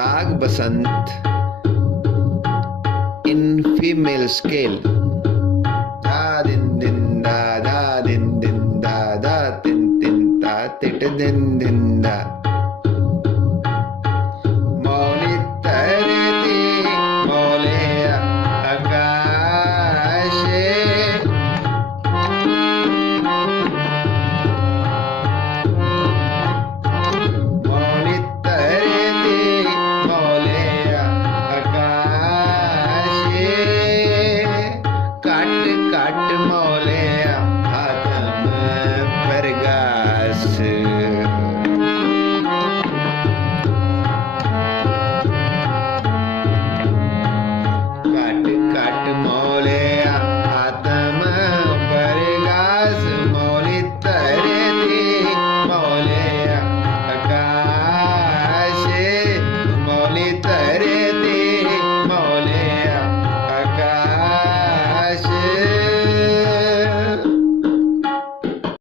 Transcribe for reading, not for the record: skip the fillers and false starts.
राग बसंत in female scale. Da din din da tin tin da tit din din da. Mauli tarti Mauleya Aakash. Mauli tarti Mauleya Aakash. Kat kat Mauleya Atam Pargas. Kat kat Mauleya Atam Pargas. Mauli tarti Mauleya Aakash. Mauli tarti